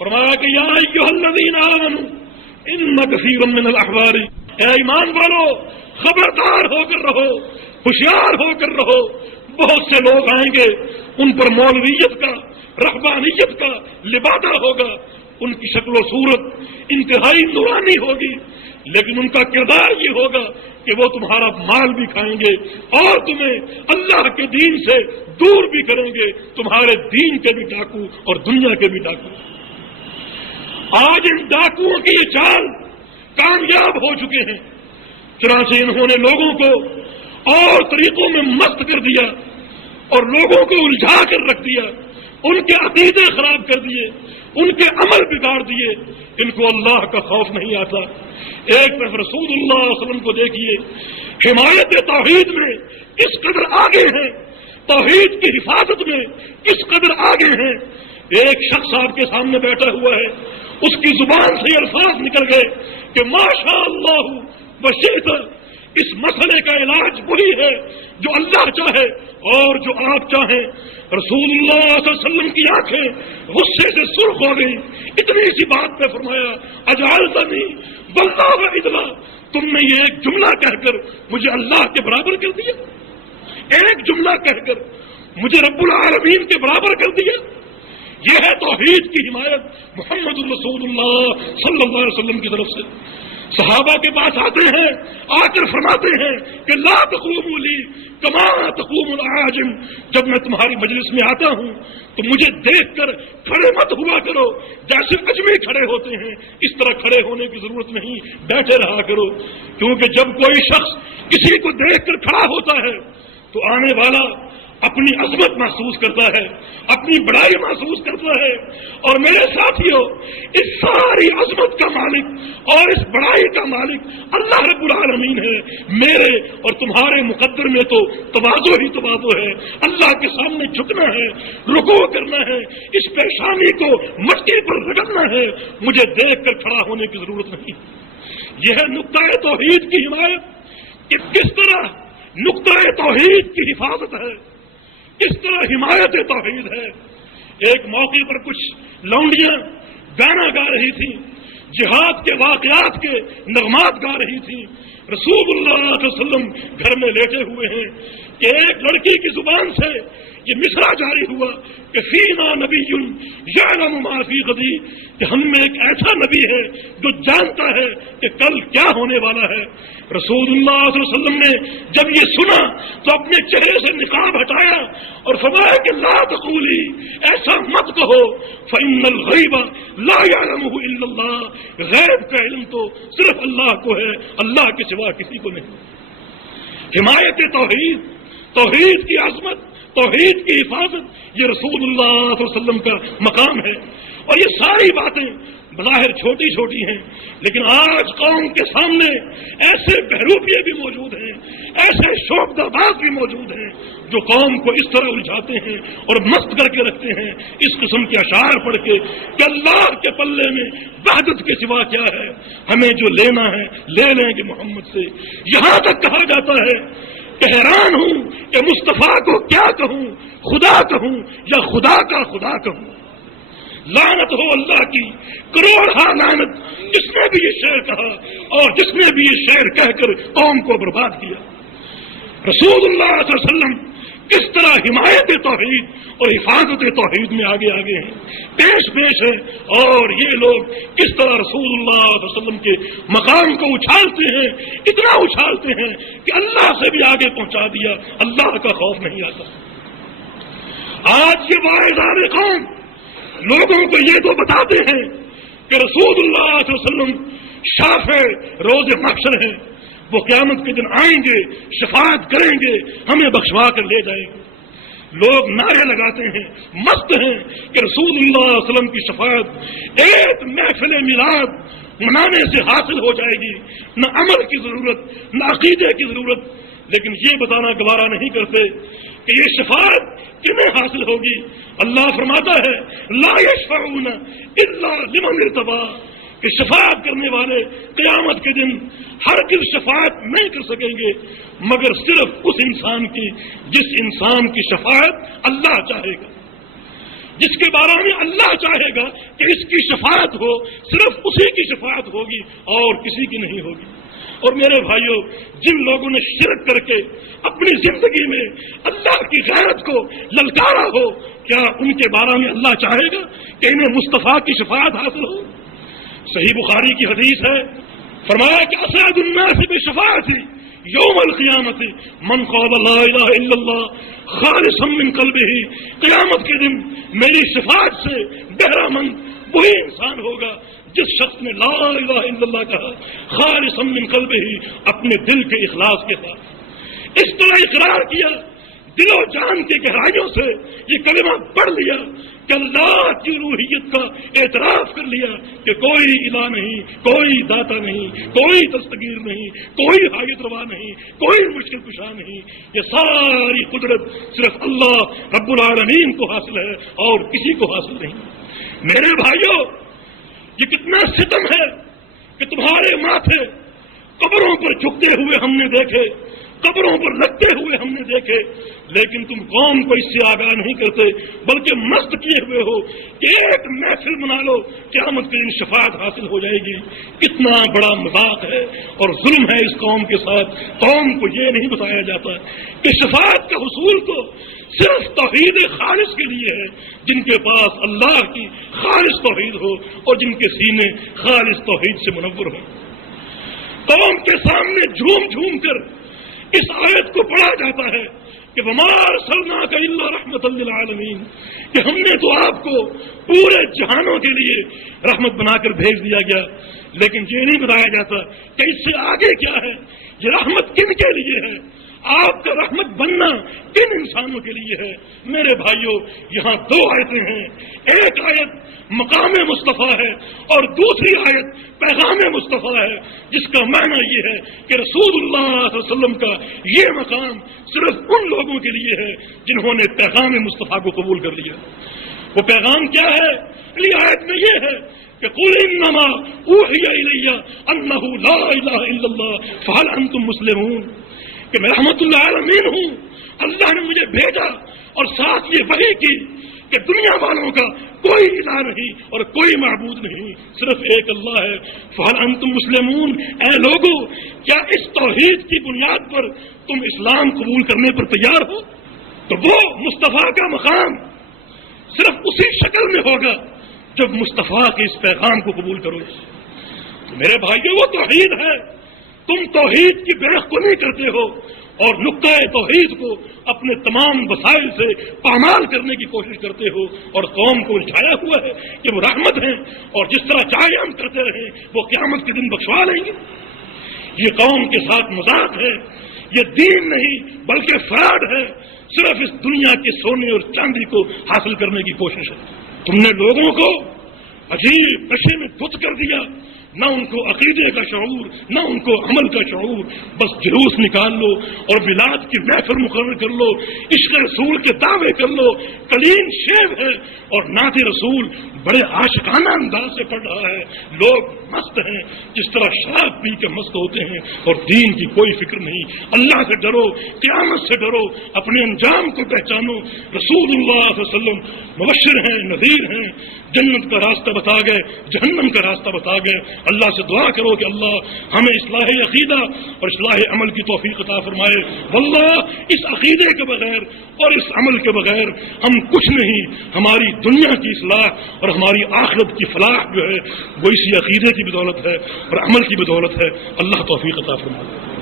فرمایا کہ یا ایھا الذین آمنوا ان کثیرا من الاحبار، اے ایمان والو خبردار ہو کر رہو، ہوشیار ہو کر رہو، بہت سے لوگ آئیں گے ان پر مولویت کا رہبانیت کا لبادہ ہوگا، ان کی شکل و صورت انتہائی نورانی ہوگی، لیکن ان کا کردار یہ ہوگا کہ وہ تمہارا مال بھی کھائیں گے اور تمہیں اللہ کے دین سے دور بھی کریں گے، تمہارے دین کے بھی ڈاکو اور دنیا کے بھی ڈاکو۔ آج ان ڈاکوؤں کی یہ چال کامیاب ہو چکے ہیں، چنانچہ انہوں نے لوگوں کو اور طریقوں میں مست کر دیا اور لوگوں کو الجھا کر رکھ دیا، ان کے عقیدے خراب کر دیے، ان کے عمل بگاڑ دیے، ان کو اللہ کا خوف نہیں آتا۔ ایک طرف رسول اللہ صلی اللہ علیہ وسلم کو دیکھیے، حمایت توحید میں کس قدر آگے ہیں، توحید کی حفاظت میں کس قدر آگے ہیں۔ ایک شخص آپ کے سامنے بیٹھا ہوا ہے، اس کی زبان سے الفاظ نکل گئے کہ ماشاء اللہ وشئت، اس مسئلے کا علاج وہی ہے جو اللہ چاہے اور جو آپ چاہیں۔ رسول اللہ صلی اللہ علیہ وسلم کی آنکھیں غصے سے سرخ ہو گئی، اتنی سی بات پہ فرمایا اجعلتنی واللہ ادلا، تم نے یہ ایک جملہ کہہ کر مجھے اللہ کے برابر کر دیا، ایک جملہ کہہ کر مجھے رب العالمین کے برابر کر دیا۔ یہ ہے توحید کی حمایت محمد رسول اللہ صلی اللہ علیہ وسلم کی طرف سے۔ صحابہ کے پاس آتے ہیں، آ کر فرماتے ہیں کہ لا تقوموا لی کما تقوم العاجم، جب میں تمہاری مجلس میں آتا ہوں تو مجھے دیکھ کر کھڑے مت ہوا کرو جیسے اجمی کھڑے ہوتے ہیں، اس طرح کھڑے ہونے کی ضرورت نہیں، بیٹھے رہا کرو، کیونکہ جب کوئی شخص کسی کو دیکھ کر کھڑا ہوتا ہے تو آنے والا اپنی عظمت محسوس کرتا ہے، اپنی بڑائی محسوس کرتا ہے، اور میرے ساتھیوں اس ساری عظمت کا مالک اور اس بڑائی کا مالک اللہ رب العالمین ہے۔ میرے اور تمہارے مقدر میں تو تواضع ہی تواضع ہے، اللہ کے سامنے جھکنا ہے، رکوع کرنا ہے، اس پیشانی کو مٹی پر رگڑنا ہے، مجھے دیکھ کر کھڑا ہونے کی ضرورت نہیں۔ یہ ہے نقطہ توحید کی حمایت کہ کس طرح نقطہ توحید کی حفاظت ہے، کس طرح حمایت توحید ہے۔ ایک موقع پر کچھ لونڈیاں گانا گا رہی تھیں، جہاد کے واقعات کے نغمات گا رہی تھیں، رسول اللہ صلی اللہ علیہ وسلم گھر میں لیٹے ہوئے ہیں کہ ایک لڑکی کی زبان سے یہ مصرع جاری ہوا کہ فینا نبی یعلم ما فی غدی، کہ ہم میں ایک ایسا نبی ہے جو جانتا ہے کہ کل کیا ہونے والا ہے۔ رسول اللہ صلی اللہ علیہ وسلم نے جب یہ سنا تو اپنے چہرے سے نقاب ہٹایا اور فرمایا کہ لا تقولی، ایسا مت کہو، فإن الغیب لا يعلمه الا اللہ، غیب کا علم تو صرف اللہ کو ہے، اللہ کے سوا کسی کو نہیں۔ حمایت توحید، توحید کی عظمت، توحید کی حفاظت، یہ رسول اللہ صلی اللہ علیہ وسلم کا مقام ہے۔ اور یہ ساری باتیں بظاہر چھوٹی چھوٹی ہیں، لیکن آج قوم کے سامنے ایسے بہروپیے بھی موجود ہیں، ایسے شوق باز بھی موجود ہیں جو قوم کو اس طرح الجھاتے ہیں اور مست کر کے رکھتے ہیں اس قسم کے اشعار پڑھ کے کہ اللہ کے پلے میں وحدت کے سوا کیا ہے، ہمیں جو لینا ہے لے لیں گے محمد سے۔ یہاں تک کہا جاتا ہے کہ حیران ہوں کہ مصطفیٰ کو کیا کہوں، خدا کہوں یا خدا کا خدا کہوں۔ لعنت ہو اللہ کی کروڑ لعنت جس نے بھی یہ شعر کہا اور جس نے بھی یہ شعر کہہ کر قوم کو برباد کیا۔ رسول اللہ صلی اللہ علیہ وسلم کس طرح حمایت توحید اور حفاظت توحید میں آگے آگے ہیں، پیش پیش ہے، اور یہ لوگ کس طرح رسول اللہ صلی اللہ علیہ وسلم کے مقام کو اچھالتے ہیں، اتنا اچھالتے ہیں کہ اللہ سے بھی آگے پہنچا دیا، اللہ کا خوف نہیں آتا۔ آج یہ واعظان قوم لوگوں کو یہ تو بتاتے ہیں کہ رسول اللہ صلی اللہ علیہ وسلم شافع روز محشر ہیں، وہ قیامت کے دن آئیں گے، شفاعت کریں گے، ہمیں بخشوا کر لے جائیں گے۔ لوگ نعرے لگاتے ہیں، مست ہیں کہ رسول اللہ صلی اللہ علیہ وسلم کی شفاعت ایک محفل میلاد منانے سے حاصل ہو جائے گی، نہ عمل کی ضرورت نہ عقیدے کی ضرورت، لیکن یہ بتانا گوارا نہیں کرتے کہ یہ شفاعت کنہیں حاصل ہوگی۔ اللہ فرماتا ہے لا یشفعون الا لمن ارتضی، کہ شفاعت کرنے والے قیامت کے دن ہرگز شفاعت نہیں کر سکیں گے مگر صرف اس انسان کی جس انسان کی شفاعت اللہ چاہے گا۔ جس کے بارے میں اللہ چاہے گا کہ اس کی شفاعت ہو، صرف اسی کی شفاعت ہوگی اور کسی کی نہیں ہوگی۔ اور میرے بھائیوں، جن لوگوں نے شرک کر کے اپنی زندگی میں اللہ کی غیرت کو للکارا ہو، کیا ان کے بارے میں اللہ چاہے گا کہ انہیں مصطفیٰ کی شفاعت حاصل ہو؟ صحیح بخاری کی حدیث ہے، فرمایا کہ اسعد الناس بشفاعتی یوم القیامت من قال لا الہ الا اللہ خالصا من قلبہ، قیامت کے دن میری شفاعت سے بہرہ مند وہی انسان ہوگا جس شخص نے لا الہ الا اللہ کہا خالصا من قلبہ، اپنے دل کے اخلاص کے ساتھ اس طرح اقرار کیا، دل و جان کی گہرائیوں سے یہ کلمہ پڑھ لیا کہ اللہ کی روحیت کا اعتراف کر لیا کہ کوئی الہ نہیں، کوئی داتا نہیں، کوئی دستگیر نہیں، کوئی حاجت روا نہیں، کوئی مشکل کشا نہیں، یہ ساری قدرت صرف اللہ رب العالمین کو حاصل ہے اور کسی کو حاصل نہیں۔ میرے بھائیوں، یہ کتنا ستم ہے کہ تمہارے ماتھے قبروں پر جھکتے ہوئے ہم نے دیکھے، قبروں پر لگتے ہوئے ہم نے دیکھے، لیکن تم قوم کو اس سے آگاہ نہیں کرتے، بلکہ مست کیے ہوئے ہو کہ ایک محفل بنا لو، قیامت کے دن شفاعت حاصل ہو جائے گی۔ کتنا بڑا مذاق ہے اور ظلم ہے اس قوم کے ساتھ۔ قوم کو یہ نہیں بتایا جاتا کہ شفاعت کا حصول تو صرف توحید خالص کے لیے ہے، جن کے پاس اللہ کی خالص توحید ہو اور جن کے سینے خالص توحید سے منور ہوں۔ قوم کے سامنے جھوم جھوم کر اس آیت کو پڑھا جاتا ہے کہ وما ارسلناک الا رحمۃ للعالمین، کہ ہم نے تو آپ کو پورے جہانوں کے لیے رحمت بنا کر بھیج دیا گیا، لیکن یہ نہیں بتایا جاتا کہ اس سے آگے کیا ہے، یہ رحمت کن کے لیے ہے، آپ کا رحمت بننا کن انسانوں کے لیے ہے۔ میرے بھائیوں، یہاں دو آیتیں ہیں، ایک آیت مقام مصطفیٰ ہے اور دوسری آیت پیغام مصطفیٰ ہے، جس کا معنی یہ ہے کہ رسول اللہ صلی اللہ علیہ وسلم کا یہ مقام صرف ان لوگوں کے لیے ہے جنہوں نے پیغام مصطفیٰ کو قبول کر لیا۔ وہ پیغام کیا ہے؟ اگلی آیت میں یہ ہے کہ قل انما اوحی الی انہ لا الہ الا اللہ فہل انتم مسلمون، کہ میں رحمت اللہ عالمین ہوں، اللہ نے مجھے بھیجا اور ساتھ یہ وحی کی کہ دنیا والوں کا کوئی الہ نہیں اور کوئی معبود نہیں، صرف ایک اللہ ہے۔ فہل انتم مسلمون، اے لوگو کیا اس توحید کی بنیاد پر تم اسلام قبول کرنے پر تیار ہو؟ تو وہ مصطفیٰ کا مقام صرف اسی شکل میں ہوگا جب مصطفیٰ کے اس پیغام کو قبول کرو۔ تو میرے بھائیو، وہ توحید ہے، تم توحید کی بیعت کو نہیں کرتے ہو اور نقطۂ توحید کو اپنے تمام وسائل سے پامال کرنے کی کوشش کرتے ہو اور قوم کو الجھایا ہوا ہے کہ وہ رحمت ہیں اور جس طرح چاہے ہم کرتے رہیں وہ قیامت کے دن بخشوا لیں گے۔ یہ قوم کے ساتھ مذاق ہے، یہ دین نہیں بلکہ فراڈ ہے، صرف اس دنیا کے سونے اور چاندی کو حاصل کرنے کی کوشش ہے۔ تم نے لوگوں کو عجیب نشے میں دھت کر دیا، نہ ان کو عقیدے کا شعور، نہ ان کو عمل کا شعور، بس جلوس نکال لو اور ولاد کی محفل مقرر کر لو، عشق رسول کے دعوے کر لو، کلین شیو ہے اور نعت رسول بڑے عاشقانہ انداز سے پڑھ رہا ہے، لوگ مست ہیں جس طرح شراب پی کے مست ہوتے ہیں اور دین کی کوئی فکر نہیں۔ اللہ سے ڈرو، قیامت سے ڈرو، اپنے انجام کو پہچانو۔ رسول اللہ صلی اللہ علیہ وسلم مبشر ہیں، نذیر ہیں، جنت کا راستہ بتا گئے، جہنم کا راستہ بتا گئے۔ اللہ سے دعا کرو کہ اللہ ہمیں اصلاح عقیدہ اور اصلاح عمل کی توفیق عطا فرمائے۔ واللہ اس عقیدے کے بغیر اور اس عمل کے بغیر ہم کچھ نہیں۔ ہماری دنیا کی اصلاح اور ہماری آخرت کی فلاح جو ہے وہ اسی عقیدے کی بدولت ہے اور عمل کی بدولت ہے۔ اللہ توفیق عطا فرمائے۔